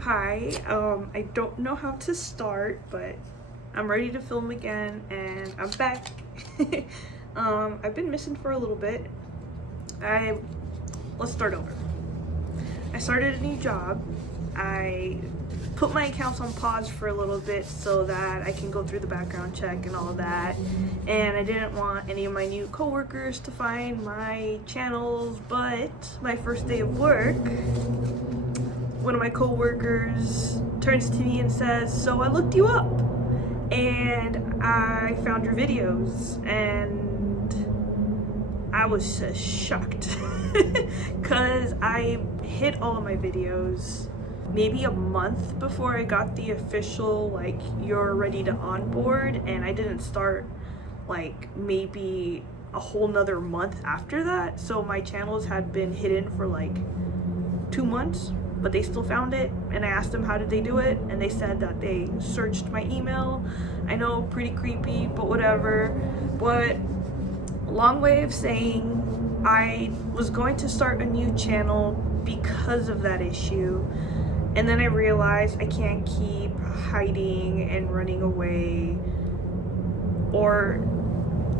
Hi, I don't know how to start, but I'm ready to film again and I'm back. I've been missing for a little bit. Let's start over. I started a new job. I put my accounts on pause for a little bit so that I can go through the background check and all of that. And I didn't want any of my new coworkers to find my channels, but my first day of work, one of my coworkers turns to me and says, "So I looked you up and I found your videos," and I was just shocked because I hit all of my videos maybe a month before I got the official like you're ready to onboard, and I didn't start like maybe a whole nother month after that. So my channels had been hidden for like 2 months, but they still found it. And I asked them how did they do it, and they said that they searched my email. I know, pretty creepy, but whatever. But long way of saying, I was going to start a new channel because of that issue, and then I realized I can't keep hiding and running away or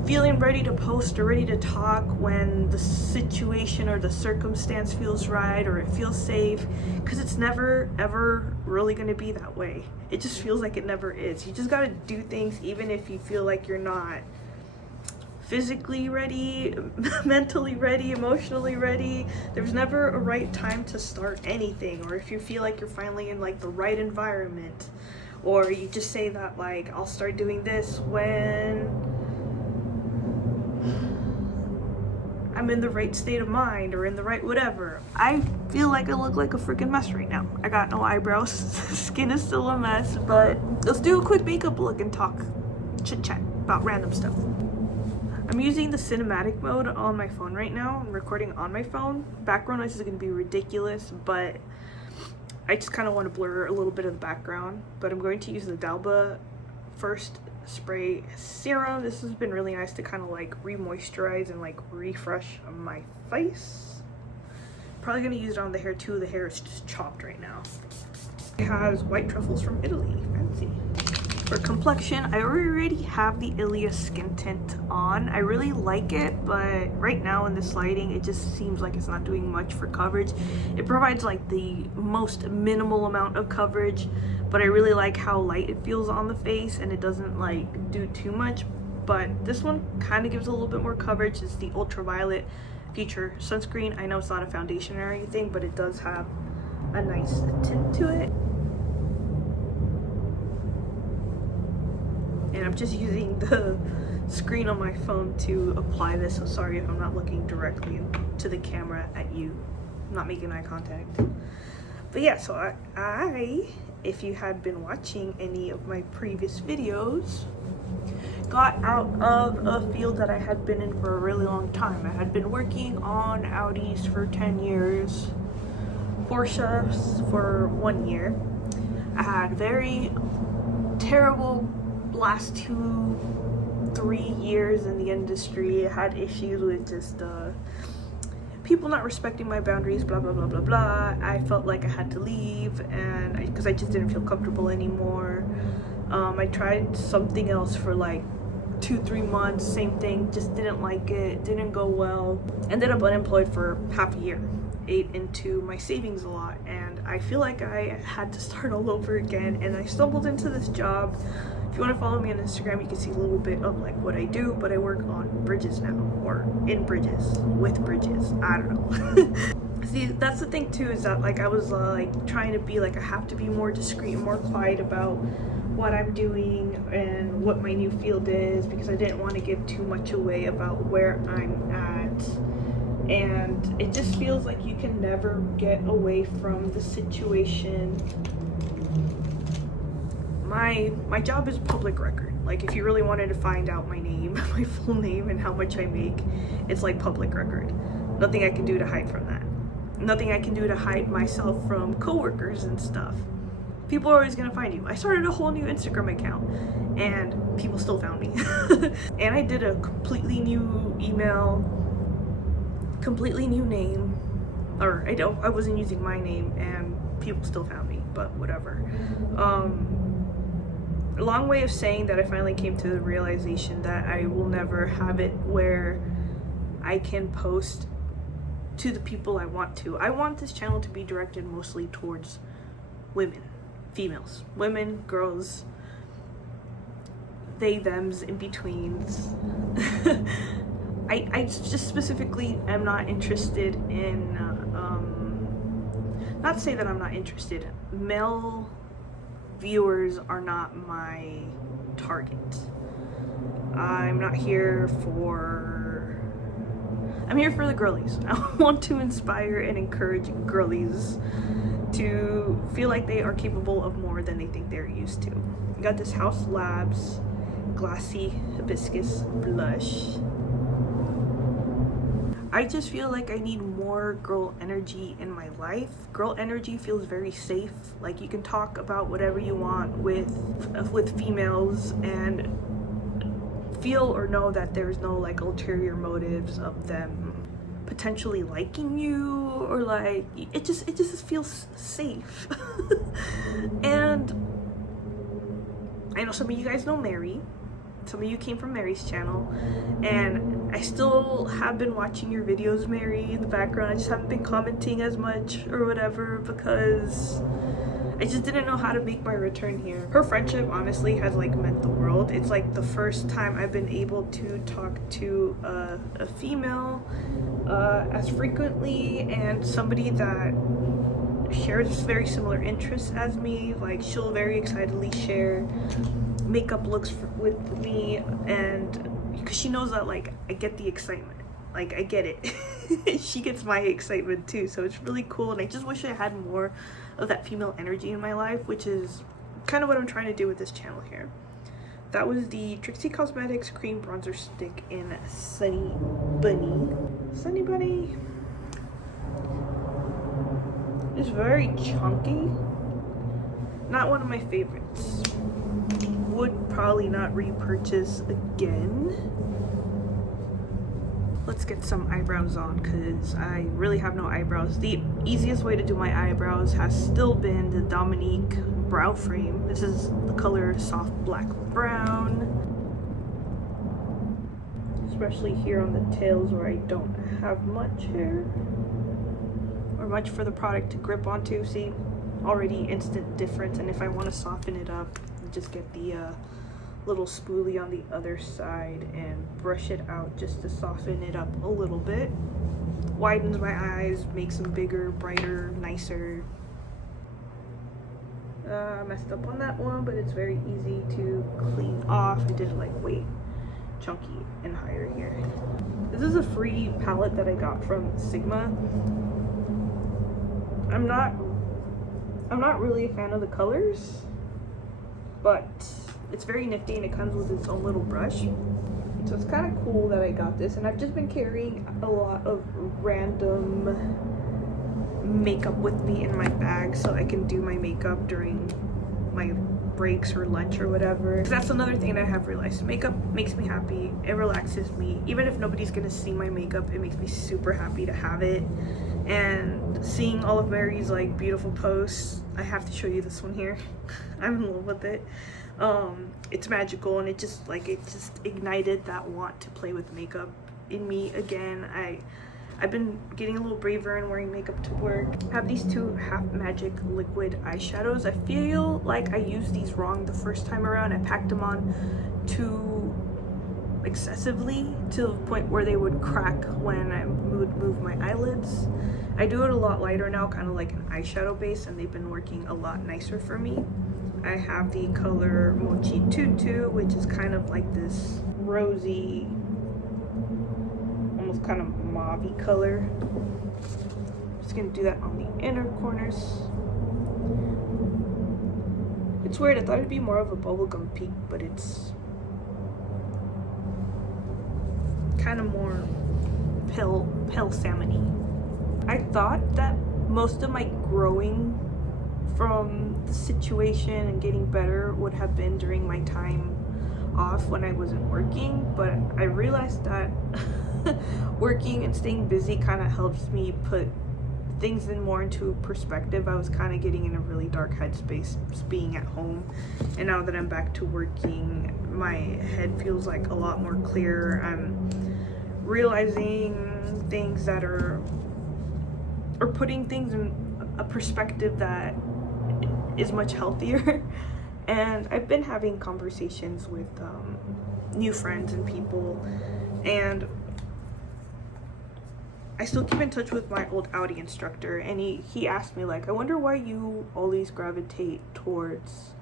feeling ready to post or ready to talk when the situation or the circumstance feels right or it feels safe, because it's never ever really going to be that way. It just feels like it never is. You just got to do things even if you feel like you're not physically ready, mentally ready, emotionally ready. There's never a right time to start anything, or if you feel like you're finally in like the right environment, or you just say that like I'll start doing this when I'm in the right state of mind or in the right whatever. I feel like I look like a freaking mess right now. I got no eyebrows, skin is still a mess, but let's do a quick makeup look and talk chit chat about random stuff. I'm using the cinematic mode on my phone right now. I'm recording on my phone. Background noise is going to be ridiculous, but I just kind of want to blur a little bit of the background. But I'm going to use the Dalba First Spray Serum. This has been really nice to kind of like re-moisturize and like refresh my face. Probably going to use it on the hair too. The hair is just chopped right now. It has white truffles from Italy. Fancy. For complexion, I already have the Ilia skin tint on. I really like it, but right now in this lighting, it just seems like it's not doing much for coverage. It provides like the most minimal amount of coverage, but I really like how light it feels on the face and it doesn't like do too much. But this one kind of gives a little bit more coverage. It's the Ultraviolet Future Sunscreen. I know it's not a foundation or anything, but it does have a nice tint to it. And I'm just using the screen on my phone to apply this, so sorry if I'm not looking directly to the camera at you. I'm not making eye contact. But yeah, so I if you had been watching any of my previous videos, got out of a field that I had been in for a really long time. I had been working on Audis for 10 years, Porsches for 1 year. I had very terrible last 2-3 years in the industry. I had issues with just people not respecting my boundaries, blah blah blah blah blah. I felt like I had to leave, and because I just didn't feel comfortable anymore. I tried something else for like 2-3 months, same thing, just didn't like it, didn't go well. Ended up unemployed for half a year. Ate into my savings a lot, and I feel like I had to start all over again, and I stumbled into this job. If you want to follow me on Instagram, you can see a little bit of like what I do, but I work on bridges now, or in bridges, with bridges, I don't know. See, that's the thing too, is that like I was like trying to be like, I have to be more discreet and more quiet about what I'm doing and what my new field is, because I didn't want to give too much away about where I'm at. And it just feels like you can never get away from the situation. My job is public record. Like if you really wanted to find out my name, my full name, and how much I make, it's like public record. Nothing I can do to hide from that. Nothing I can do to hide myself from coworkers and stuff. People are always gonna find you. I started a whole new Instagram account and people still found me. And I did a completely new email, completely new name, or I wasn't using my name, and people still found me. but whatever. A long way of saying that I finally came to the realization that I will never have it where I can post to the people I want to. I want this channel to be directed mostly towards women, females, women, girls, they, thems, in betweens. I just specifically am not interested in, not to say that I'm not interested, male viewers are not my target. I'm here for the girlies. I want to inspire and encourage girlies to feel like they are capable of more than they think they're used to. I got this House Labs Glassy Hibiscus Blush. I just feel like I need more girl energy in my life. Girl energy feels very safe. Like you can talk about whatever you want with females and feel or know that there's no like ulterior motives of them potentially liking you, or like it just feels safe. And I know some of you guys know Mary. Some of you came from Mary's channel, and I still have been watching your videos, Mary, in the background. I just haven't been commenting as much or whatever because I just didn't know how to make my return here. Her friendship honestly has like meant the world. It's like the first time I've been able to talk to a female as frequently, and somebody that shares very similar interests as me. Like she'll very excitedly share makeup looks with me, and because she knows that like I get the excitement, like I get it. She gets my excitement too, so it's really cool. And I just wish I had more of that female energy in my life, which is kind of what I'm trying to do with this channel here. That was the Trixie Cosmetics cream bronzer stick in Sunny Bunny. Sunny Bunny is very chunky, not one of my favorites. Would probably not repurchase again. Let's get some eyebrows on because I really have no eyebrows. The easiest way to do my eyebrows has still been the Dominique brow frame. This is the color soft black brown, especially here on the tails where I don't have much hair or much for the product to grip onto. See, already instant difference. And if I want to soften it up, just get the little spoolie on the other side and brush it out just to soften it up a little bit. Widens my eyes, makes them bigger, brighter, nicer. I messed up on that one, but it's very easy to clean off. I did it like way chunky and higher here. This is a free palette that I got from Sigma. I'm not really a fan of the colors, but it's very nifty and it comes with its own little brush. So it's kind of cool that I got this, and I've just been carrying a lot of random makeup with me in my bag so I can do my makeup during my breaks or lunch or whatever. 'Cause that's another thing that I have realized. Makeup makes me happy. It relaxes me. Even if nobody's gonna see my makeup, it makes me super happy to have it. And seeing all of Mary's like beautiful posts, I have to show you this one here. I'm in love with it. It's magical, and it just ignited that want to play with makeup in me again. I've been getting a little braver and wearing makeup to work. I have these two Half Magic liquid eyeshadows. I feel like I used these wrong the first time around. I packed them on too excessively to the point where they would crack when I would move my eyelids. I do it a lot lighter now, kind of like an eyeshadow base, and they've been working a lot nicer for me. I have the color Mochi Tutu, which is kind of like this rosy, almost kind of mauve-y color. Just gonna do that on the inner corners. It's weird, I thought it'd be more of a bubblegum pink, but it's kind of more pale salmon-y. I thought that most of my growing from the situation and getting better would have been during my time off when I wasn't working, but I realized that working and staying busy kind of helps me put things in more into perspective, I was kind of getting in a really dark headspace being at home, and now that I'm back to working, my head feels like a lot more clear. I'm realizing things that are, or putting things in a perspective that is much healthier. And I've been having conversations with new friends and people, and I still keep in touch with my old Audi instructor, and he asked me, like, I wonder why you always gravitate towards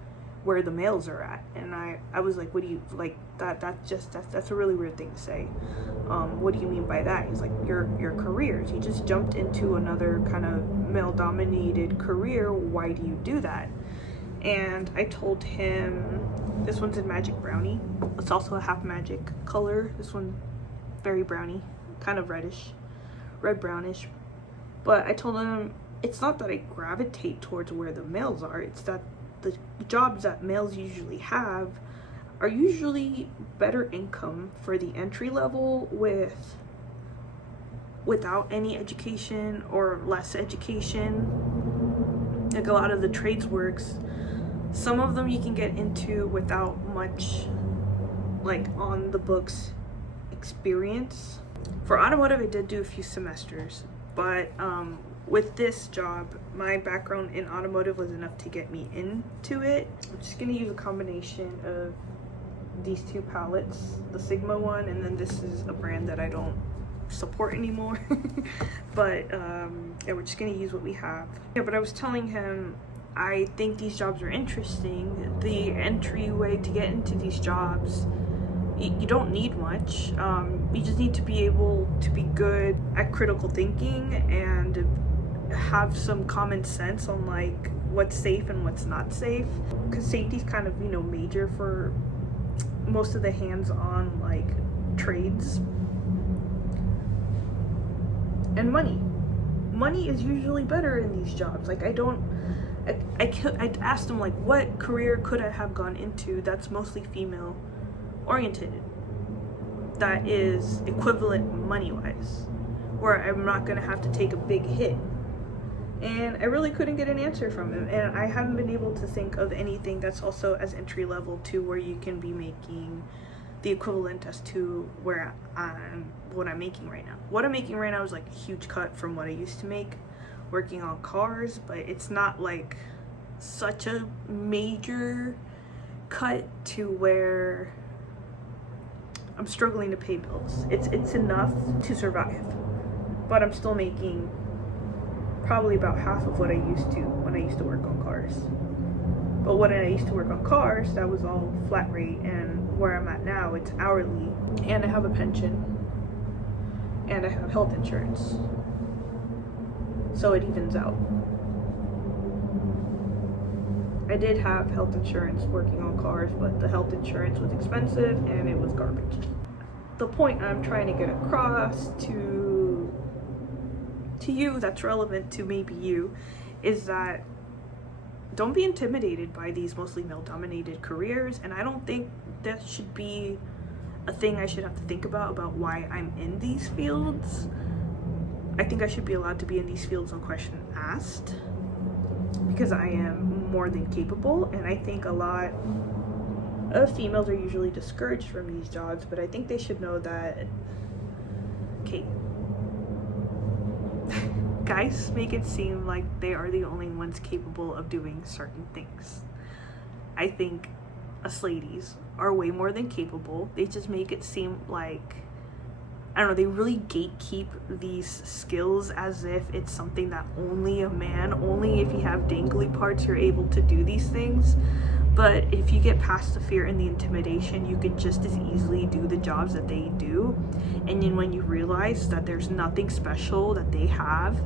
where the males are at. And I was like, what do you, like, that's a really weird thing to say. What do you mean by that? He's like, your careers, you just jumped into another kind of male dominated career, why do you do that? And I told him, this one's in magic brownie, it's also a half magic color. This one very brownie, kind of reddish, red brownish. But I told him, it's not that I gravitate towards where the males are, it's that the jobs that males usually have are usually better income for the entry level without any education or less education. Like a lot of the trades works, some of them you can get into without much like on the books experience. For automotive, I did do a few semesters, but with this job, my background in automotive was enough to get me into it. I'm just gonna use a combination of these two palettes, the Sigma one, and then this is a brand that I don't support anymore. But yeah, we're just gonna use what we have. Yeah, but I was telling him, I think these jobs are interesting. The entryway to get into these jobs, you don't need much. You just need to be able to be good at critical thinking and have some common sense on like what's safe and what's not safe, because safety's kind of, you know, major for most of the hands-on like trades. And money is usually better in these jobs. Like I asked him, like, what career could I have gone into that's mostly female oriented, that is equivalent money wise, where I'm not gonna have to take a big hit. And I really couldn't get an answer from him, and I haven't been able to think of anything that's also as entry level to where you can be making the equivalent as to what I'm making right now. What I'm making right now is like a huge cut from what I used to make working on cars, but it's not like such a major cut to where I'm struggling to pay bills. It's enough to survive, but I'm still making probably about half of what I used to when I used to work on cars. But when I used to work on cars, that was all flat rate, and where I'm at now, it's hourly, and I have a pension, and I have health insurance, so it evens out. I did have health insurance working on cars, but the health insurance was expensive and it was garbage. The point I'm trying to get across to you that's relevant to maybe you is that don't be intimidated by these mostly male dominated careers, and I don't think that should be a thing I should have to think about why I'm in these fields. I think I should be allowed to be in these fields on question asked, because I am more than capable, and I think a lot of females are usually discouraged from these jobs, but I think they should know that, okay, guys make it seem like they are the only ones capable of doing certain things. I think us ladies are way more than capable. They just make it seem like, I don't know, they really gatekeep these skills as if it's something that only a man, only if you have dangly parts, you're able to do these things. But if you get past the fear and the intimidation, you can just as easily do the jobs that they do. And then when you realize that there's nothing special that they have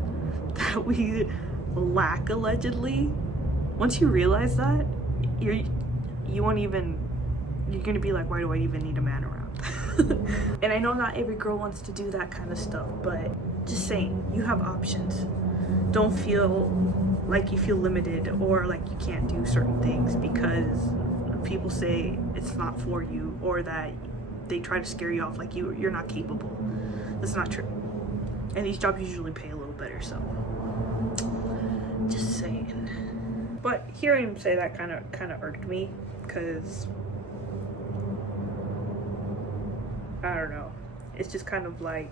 that we lack allegedly, once you realize that, you're gonna be like, why do I even need a man around? And I know not every girl wants to do that kind of stuff, but just saying, you have options. Don't feel like you feel limited or like you can't do certain things because people say it's not for you, or that they try to scare you off like you're not capable. That's not true. And these jobs usually pay a little better, so Just saying. But hearing him say that kind of irked me, because I don't know. It's just kind of like,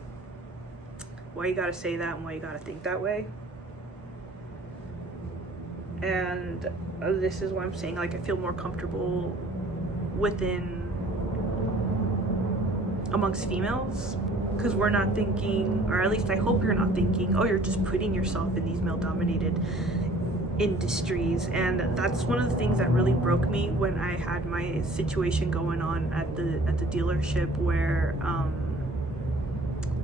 why you gotta say that and why you gotta think that way. And this is why I'm saying, like, I feel more comfortable amongst females, because we're not thinking, or at least I hope you're not thinking, oh, you're just putting yourself in these male dominated industries. And that's one of the things that really broke me when I had my situation going on at the dealership, where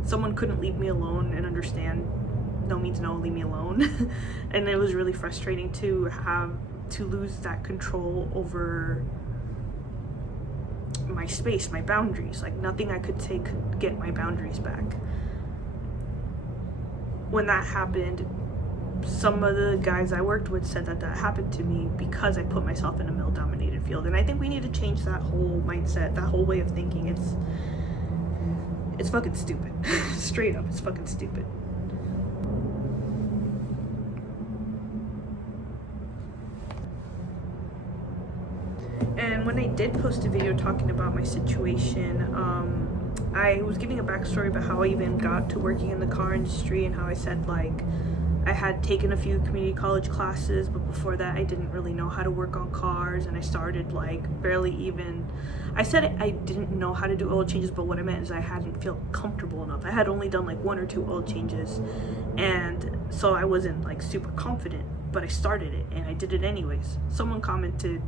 someone couldn't leave me alone and understand no means no, leave me alone. And it was really frustrating to lose that control over my space, my boundaries. Like, nothing I could say could get my boundaries back. When that happened, some of the guys I worked with said that happened to me because I put myself in a male dominated field. And I think we need to change that whole mindset, that whole way of thinking. It's fucking stupid. Straight up, it's fucking stupid. And when I did post a video talking about my situation, I was giving a backstory about how I even got to working in the car industry, and how I said, like, I had taken a few community college classes, but before that I didn't really know how to work on cars, and I started, like, barely even, I said I didn't know how to do oil changes, but what I meant is I hadn't felt comfortable enough. I had only done like 1 or 2 oil changes, and so I wasn't like super confident, but I started it and I did it anyways. Someone commented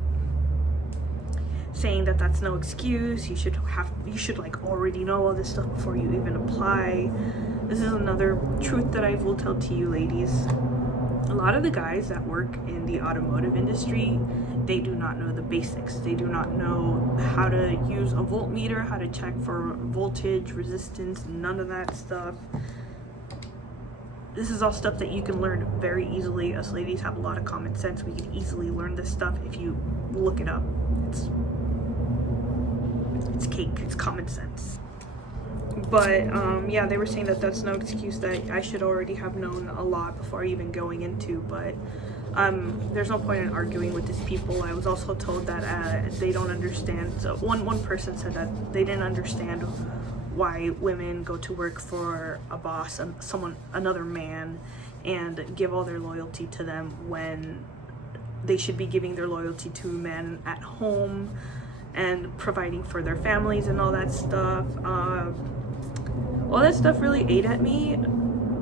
saying that that's no excuse, you should like already know all this stuff before you even apply. This is another truth that I will tell to you ladies. A lot of the guys that work in the automotive industry, they do not know the basics. They do not know how to use a voltmeter, how to check for voltage, resistance, none of that stuff. This is all stuff that you can learn very easily. Us ladies have a lot of common sense. We can easily learn this stuff if you look it up. It's cake, it's common sense. But yeah, they were saying that that's no excuse, that I should already have known a lot before even going into, but there's no point in arguing with these people. I was also told that they don't understand. So one person said that they didn't understand why women go to work for a boss, another man, and give all their loyalty to them when they should be giving their loyalty to men at home and providing for their families and all that stuff. All that stuff really ate at me,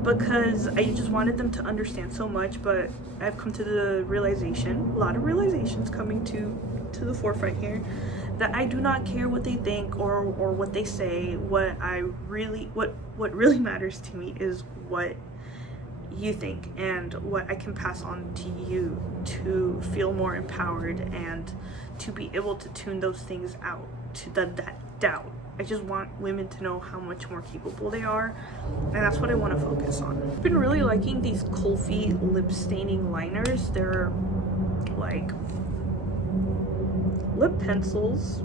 because I just wanted them to understand so much, but I've come to the realization, a lot of realizations coming to the forefront here, that I do not care what they think or what they say. What really matters to me is what you think and what I can pass on to you to feel more empowered and to be able to tune those things out, to that doubt. I just want women to know how much more capable they are, and that's what I want to focus on. I've been really liking these Kulfi lip staining liners. They're like lip pencils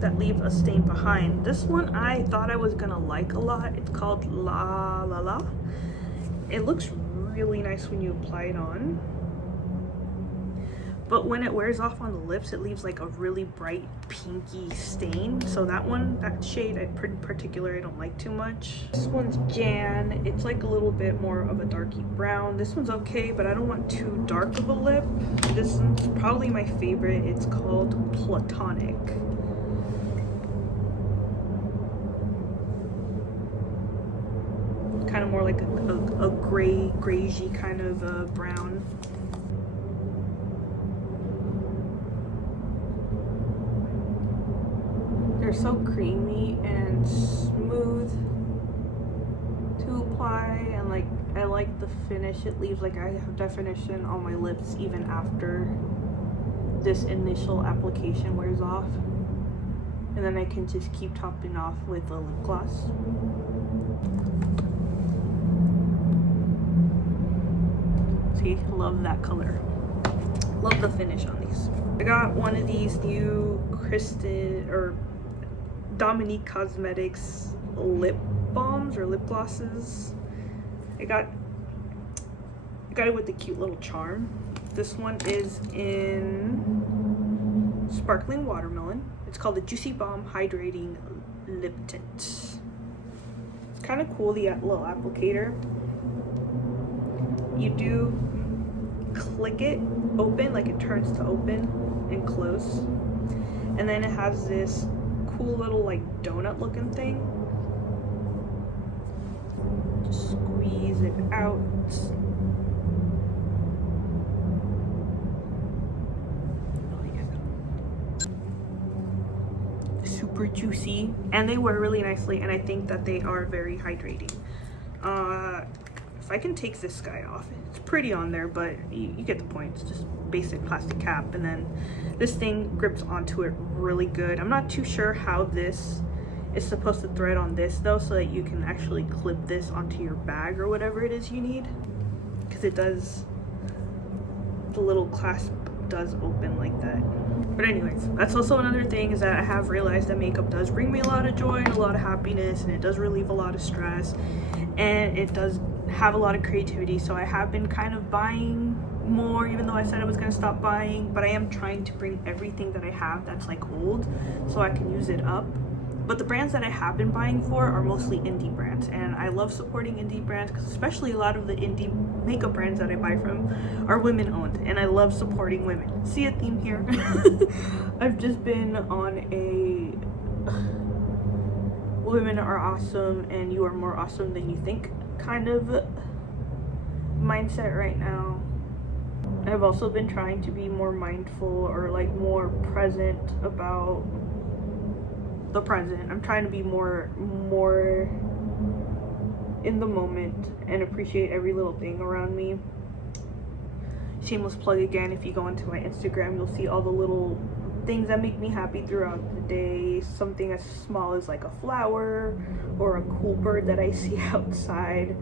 that leave a stain behind. This one I thought I was gonna like a lot. It's called La La La. It looks really nice when you apply it on, but when it wears off on the lips, it leaves like a really bright pinky stain. So that shade in particular, I don't like too much. This one's Jan. It's like a little bit more of a darky brown. This one's okay, but I don't want too dark of a lip. This one's probably my favorite. It's called Platonic. Kind of more like a grayish kind of brown. They're so creamy and smooth to apply, and like I like the finish. It leaves like I have definition on my lips even after this initial application wears off, and then I can just keep topping off with a lip gloss. See, love that color. Love the finish on these. I got one of these new Dominique Cosmetics lip balms or lip glosses. I got I got it with the cute little charm. This one is in sparkling watermelon. It's called the Juicy Balm Hydrating Lip Tint. It's kind of cool, the little applicator. You do click it open, like it turns to open and close. And then it has this cool little like donut looking thing. Just squeeze it out. Super juicy, and they wear really nicely, and I think that they are very hydrating. If I can take this guy off, it's pretty on there, but you get the point. It's just basic plastic cap, and then this thing grips onto it really good. I'm not too sure how this is supposed to thread on this though, so that you can actually clip this onto your bag or whatever it is you need, because it does, the little clasp does open like that. But anyways, that's also another thing, is that I have realized that makeup does bring me a lot of joy and a lot of happiness, and it does relieve a lot of stress, and it does have a lot of creativity. So I have been kind of buying more, even though I said I was going to stop buying, but I am trying to bring everything that I have that's like old so I can use it up. But the brands that I have been buying for are mostly indie brands, and I love supporting indie brands, because especially a lot of the indie makeup brands that I buy from are women owned, and I love supporting women. See a theme here? I've just been on a women are awesome and you are more awesome than you think kind of mindset right now. I've also been trying to be more mindful, or like more present about the present. I'm trying to be more in the moment and appreciate every little thing around me. Shameless plug again, if you go into my Instagram, you'll see all the little things that make me happy throughout the day. Something as small as like a flower or a cool bird that I see outside.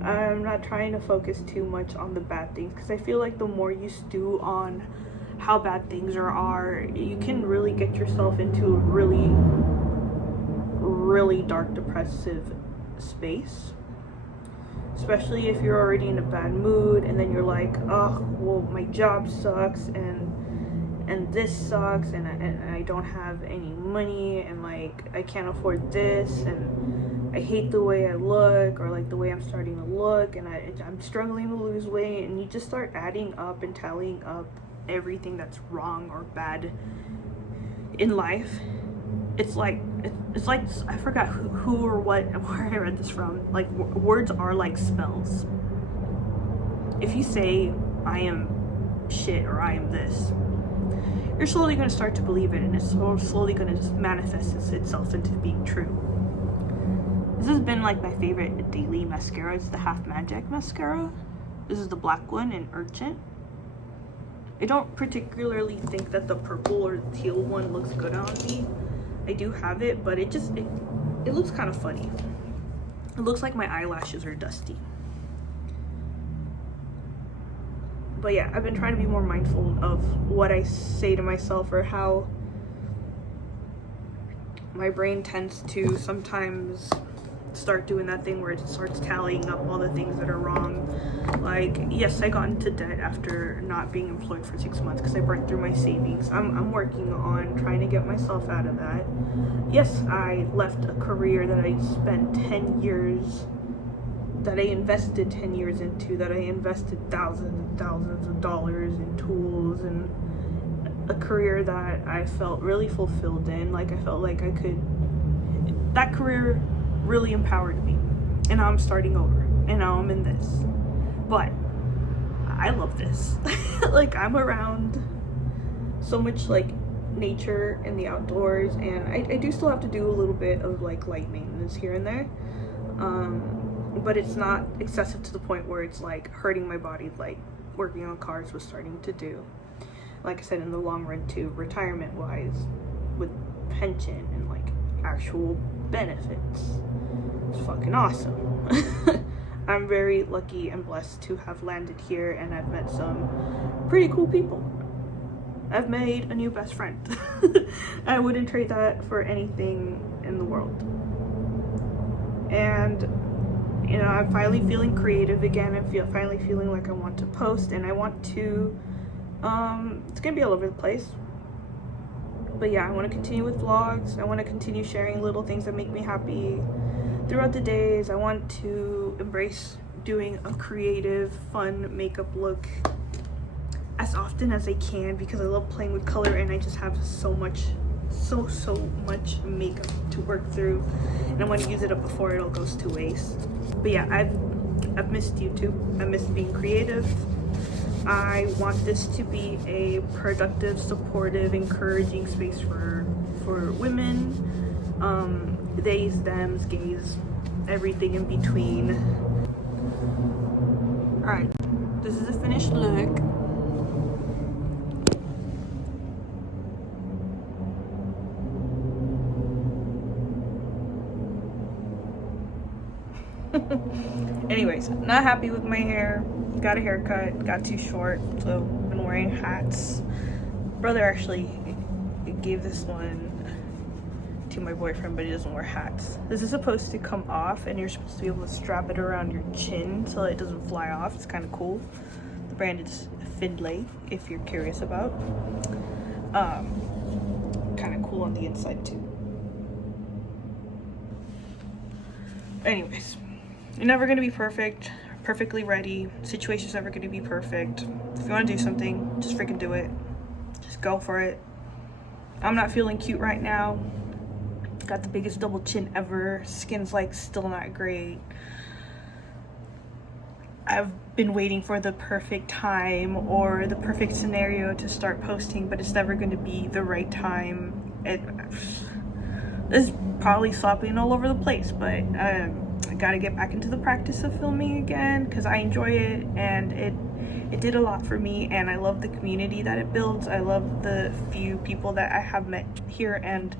I'm not trying to focus too much on the bad things, because I feel like the more you stew on how bad things are, you can really get yourself into a really dark, depressive space. Especially if you're already in a bad mood, and then you're like, oh, well, my job sucks, and this sucks, and I don't have any money, and like I can't afford this, and I hate the way I look, or like the way I'm starting to look, and I'm struggling to lose weight, and you just start adding up and tallying up everything that's wrong or bad in life. It's like I forgot who or what, where I read this from. Like, words are like spells. If you say I am shit or I am this, you're slowly going to start to believe it, and it's slowly going to just manifest itself into being true. This has been like my favorite daily mascara. It's the Half Magic mascara. This is the black one in Urchin. I don't particularly think that the purple or the teal one looks good on me. I do have it, but it looks kind of funny. It looks like my eyelashes are dusty. But yeah, I've been trying to be more mindful of what I say to myself, or how my brain tends to sometimes start doing that thing where it starts tallying up all the things that are wrong. Like, yes, I got into debt after not being employed for 6 months because I burnt through my savings. I'm working on trying to get myself out of that. Yes, I left a career that I spent 10 years, that I invested 10 years into, that I invested thousands and thousands of dollars in tools, and a career that I felt really fulfilled in. Like, I felt like that career really empowered me, and now I'm starting over, and now I'm in this. But I love this. Like, I'm around so much like nature and the outdoors, and I do still have to do a little bit of like light maintenance here and there, but it's not excessive to the point where it's like hurting my body like working on cars was starting to do. Like I said, in the long run too, retirement wise, with pension and like actual benefits, it's fucking awesome. I'm very lucky and blessed to have landed here, and I've met some pretty cool people. I've made a new best friend. I wouldn't trade that for anything in the world. And You know, I'm finally feeling creative again. I'm finally feeling like I want to post, and I want to, it's gonna be all over the place. But yeah, I want to continue with vlogs. I want to continue sharing little things that make me happy throughout the days. I want to embrace doing a creative, fun makeup look as often as I can, because I love playing with color and I just have so much makeup to work through, and I want to use it up before it all goes to waste. But yeah, I've missed YouTube. I miss being creative. I want this to be a productive, supportive, encouraging space for women, theys, thems, gays, everything in between. All right, this is the finished look. Anyways, not happy with my hair. Got a haircut, got too short, so I've been wearing hats. Brother actually gave this one to my boyfriend, but he doesn't wear hats. This is supposed to come off, and you're supposed to be able to strap it around your chin so it doesn't fly off. It's kind of cool. The brand is Findlay, if you're curious about. Kind of cool on the inside too. Anyways, you're never gonna be perfectly ready. Situation's never gonna be perfect. If you wanna do something, just freaking do it. Just go for it. I'm not feeling cute right now. Got the biggest double chin ever. Skin's like still not great. I've been waiting for the perfect time or the perfect scenario to start posting, but it's never gonna be the right time. This is probably slopping all over the place, but I gotta get back into the practice of filming again, because I enjoy it, and it did a lot for me, and I love the community that it builds. I love the few people that I have met here and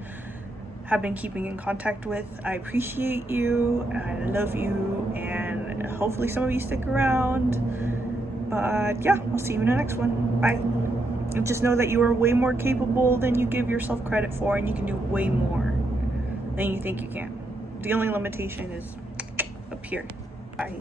have been keeping in contact with. I appreciate you, I love you, and hopefully some of you stick around. But yeah, I'll see you in the next one. Bye. And just know that you are way more capable than you give yourself credit for, and you can do way more than you think you can. The only limitation is up here. Bye.